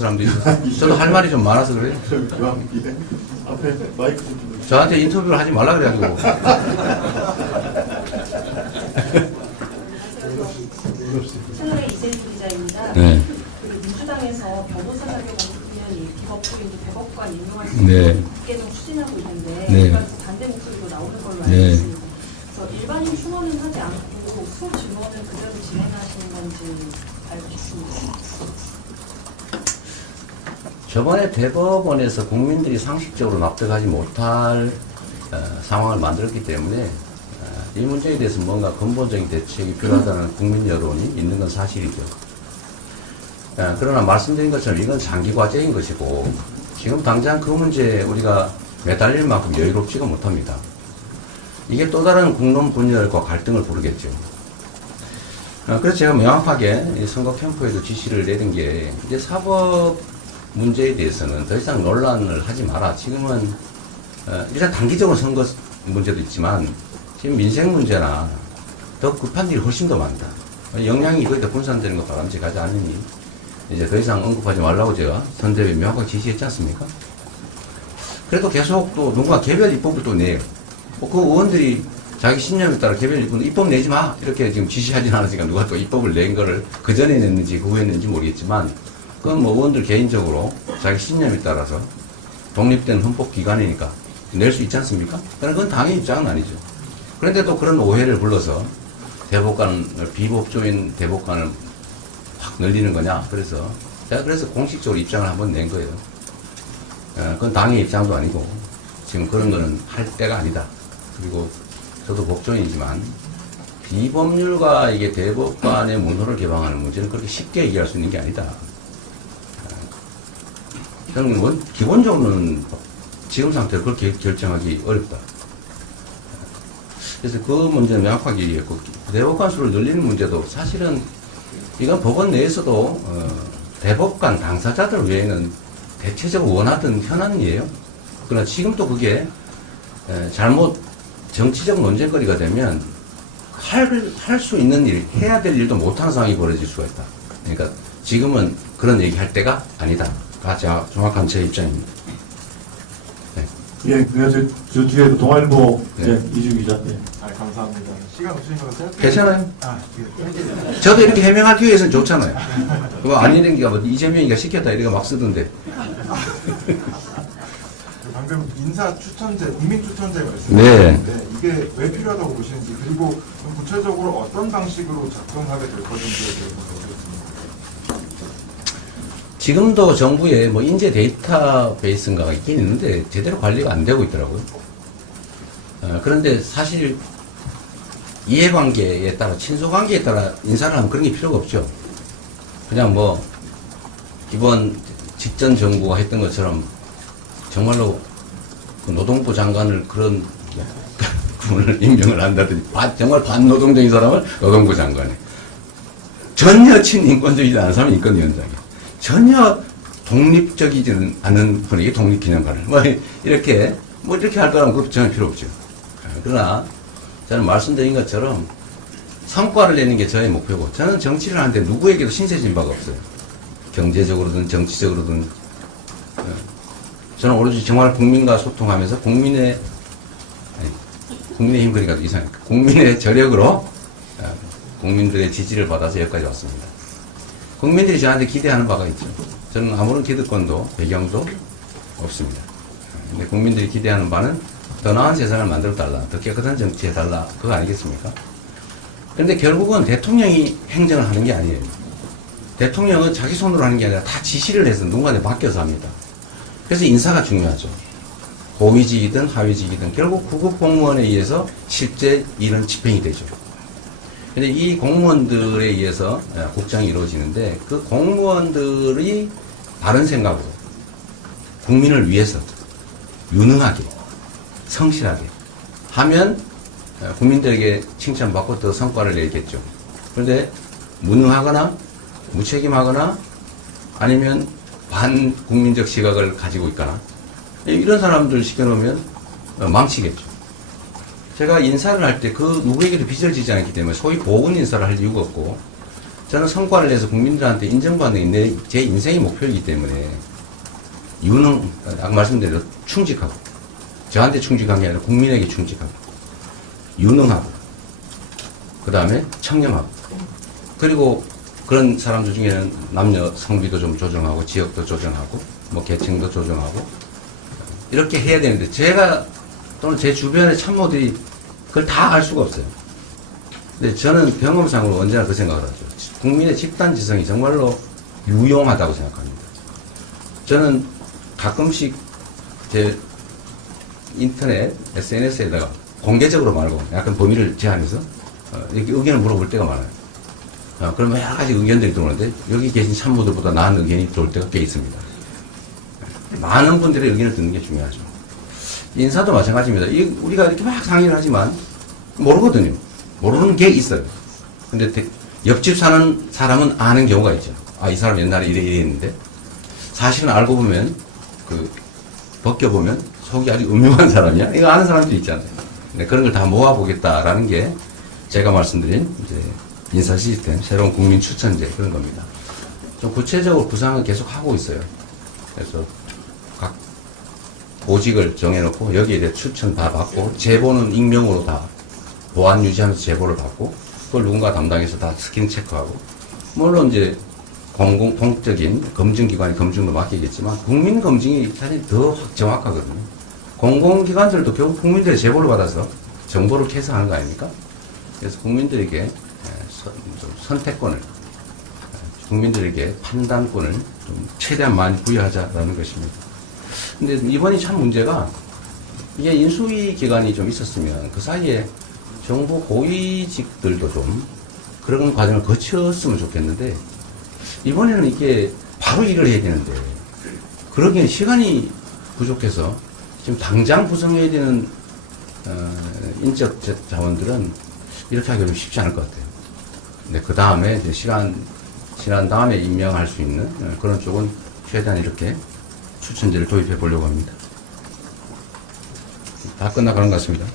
사람도 있어서 저도 할 말이 좀 많아서 그래요. 앞에 마이크 좀. 저한테 인터뷰를 하지 말라 그래가지고. 채널의 이재수 기자입니다. 네. 그 민주당에서 변호사 자격 없으면 비법부인 대법관 임명할 수 네. 있는 개정 추진하고 있는데 네. 일반 반대 목소리도 나오는 걸로 알고 네. 있습니다. 그래서 일반인 충원은 하지 않고 수업 증언을 그대로 진행하시는 건지 알고 싶습니다. 저번에 대법원에서 국민들이 상식적으로 납득하지 못할 상황을 만들었기 때문에 이 문제에 대해서 뭔가 근본적인 대책이 필요하다는 국민 여론이 있는 건 사실이죠. 그러나 말씀드린 것처럼 이건 장기 과제인 것이고 지금 당장 그 문제에 우리가 매달릴 만큼 여유롭지가 못합니다. 이게 또 다른 국론 분열과 갈등을 부르겠죠. 그래서 제가 명확하게 이 선거 캠프에도 지시를 내린 게 이제 사법 문제에 대해서는 더 이상 논란을 하지 마라. 지금은 일단 단기적으로 선거 문제도 있지만 지금 민생 문제나 더 급한 일이 훨씬 더 많다. 역량이 거의 다 분산되는 거 바람직하지 않으니 이제 더 이상 언급하지 말라고 제가 선대위에 명확하게 지시했지 않습니까? 그래도 계속 또 누군가 개별 입법을 또 내요. 그 의원들이 자기 신념에 따라 개별 입법 내지 마 이렇게 지금 지시하진 않았으니까 누가 또 입법을 낸 거를 그 전에 냈는지 그 후에 냈는지 모르겠지만 그건 뭐 의원들 개인적으로 자기 신념에 따라서 독립된 헌법기관이니까 낼 수 있지 않습니까? 그러나 그건 당의 입장은 아니죠. 그런데 또 그런 오해를 불러서 대법관을, 비법조인 대법관을 확 늘리는 거냐. 그래서 제가 그래서 공식적으로 입장을 한번 낸 거예요. 그건 당의 입장도 아니고 지금 그런 거는 할 때가 아니다. 그리고 저도 법조인이지만 비법률과 이게 대법관의 문호를 개방하는 문제는 그렇게 쉽게 얘기할 수 있는 게 아니다. 저는 기본적으로는 지금 상태로 그렇게 결정하기 어렵다. 그래서 그 문제는 명확하게 얘기했고, 대법관 수를 늘리는 문제도 사실은 이건 법원 내에서도 대법관 당사자들 외에는 대체적으로 원하던 현안이에요. 그러나 지금 또 그게 잘못 정치적 논쟁거리가 되면 할 수 있는 일, 해야 될 일도 못하는 상황이 벌어질 수가 있다. 그러니까 지금은 그런 얘기 할 때가 아니다. 가 정확한 제 입장입니다. 네. 예, 그래서 저 뒤에 동아일보 네. 이주 기자. 네. 감사합니다. 시간 없으신 것 같아요? 괜찮아요? 네. 저도 이렇게 해명하기 위해서는 좋잖아요. 그거 아니는 게 뭐 이재명이가 시켰다 이렇게 막 쓰던데. 방금 인사 추천제, 국민 추천제 네. 말씀하셨는데 이게 왜 필요하다고 보시는지 그리고 구체적으로 어떤 방식으로 작동하게 될 건지에 대해서 모르겠습니다. 지금도 정부에 뭐 인재 데이터베이스인가가 있긴 있는데 제대로 관리가 안 되고 있더라고요. 그런데 사실 이해관계에 따라 친소관계에 따라 인사를 하면 그런 게 필요가 없죠. 그냥 뭐 이번 직전 정부가 했던 것처럼 정말로 그 노동부 장관을 그런 분을 임명을 한다든지 정말 반노동적인 사람을 노동부 장관에 전혀 친인권적이지 않은 사람은 인권위원장이에요. 전혀 독립적이지는 않은 분에게 독립기념관을 뭐 이렇게 할 거라면 그것도 전혀 필요 없죠. 그러나 저는 말씀드린 것처럼 성과를 내는 게 저의 목표고 저는 정치를 하는데 누구에게도 신세진 바가 없어요. 경제적으로든 정치적으로든 저는 오로지 정말 국민과 소통하면서 국민의힘 그러니까 이상해. 국민의 저력으로 국민들의 지지를 받아서 여기까지 왔습니다. 국민들이 저한테 기대하는 바가 있죠. 저는 아무런 기득권도 배경도 없습니다. 근데 국민들이 기대하는 바는 더 나은 세상을 만들어달라. 더 깨끗한 정치해달라. 그거 아니겠습니까? 그런데 결국은 대통령이 행정을 하는 게 아니에요. 대통령은 자기 손으로 하는 게 아니라 다 지시를 해서 누군가한테 맡겨서 합니다. 그래서 인사가 중요하죠. 고위직이든 하위직이든 결국 구급 공무원에 의해서 실제 일은 집행이 되죠. 근데 이 공무원들에 의해서 국정이 이루어지는데 그 공무원들이 바른 생각으로 국민을 위해서 유능하게 성실하게 하면 국민들에게 칭찬받고 더 성과를 내겠죠. 그런데 무능하거나 무책임하거나 아니면 반국민적 시각을 가지고 있거나 이런 사람들 시켜놓으면 망치겠죠. 제가 인사를 할 때 그 누구에게도 빚을 지지 않기 때문에 소위 보건 인사를 할 이유가 없고 저는 성과를 내서 국민들한테 인정받는 게 제 인생의 목표이기 때문에 아까 말씀드린 대로 충직하고, 저한테 충직한 게 아니라 국민에게 충직하고, 유능하고, 그 다음에 청렴하고, 그리고 그런 사람들 중에는 남녀 성비도 좀 조정하고, 지역도 조정하고, 뭐 계층도 조정하고, 이렇게 해야 되는데, 제가 또는 제 주변의 참모들이 그걸 다 알 수가 없어요. 근데 저는 경험상으로 언제나 그 생각을 하죠. 국민의 집단지성이 정말로 유용하다고 생각합니다. 저는 가끔씩 제 인터넷, SNS에다가 공개적으로 말고 약간 범위를 제한해서 이렇게 의견을 물어볼 때가 많아요. 그러면 여러 가지 의견들이 들어오는데 여기 계신 참모들보다 나은 의견이 들어올 때가 꽤 있습니다. 많은 분들의 의견을 듣는 게 중요하죠. 인사도 마찬가지입니다. 우리가 이렇게 막 상의를 하지만 모르거든요. 모르는 게 있어요. 근데 옆집 사는 사람은 아는 경우가 있죠. 아, 이 사람 옛날에 이래 했는데 사실은 알고 보면 벗겨보면 속이 아주 음흉한 사람이야? 이거 아는 사람도 있잖아요. 네, 그런 걸 다 모아보겠다라는 게 제가 말씀드린 이제 인사 시스템, 새로운 국민 추천제 그런 겁니다. 좀 구체적으로 구상을 계속 하고 있어요. 그래서 각 보직을 정해놓고 여기에 대해 추천 다 받고 제보는 익명으로 다 보안 유지하면서 제보를 받고 그걸 누군가 담당해서 다 스킨 체크하고 물론 이제 공적인 검증기관이 검증도 맡기겠지만 국민 검증이 사실 더 정확하거든요. 공공기관들도 결국 국민들의 제보를 받아서 정보를 캐서하는 거 아닙니까? 그래서 국민들에게 선택권을, 국민들에게 판단권을 좀 최대한 많이 부여하자라는 것입니다. 근데 이번이 참 문제가 이게 인수위 기간이 좀 있었으면 그 사이에 정부 고위직들도 좀 그런 과정을 거쳤으면 좋겠는데 이번에는 이게 바로 일을 해야 되는데 그러기엔 시간이 부족해서 지금 당장 구성해야 되는 인적 자원들은 이렇게 하기가 좀 쉽지 않을 것 같아요. 근데 그 다음에 이제 시간 지난 다음에 임명할 수 있는 그런 쪽은 최대한 이렇게 추천제를 도입해 보려고 합니다. 다 끝나가는 것 같습니다.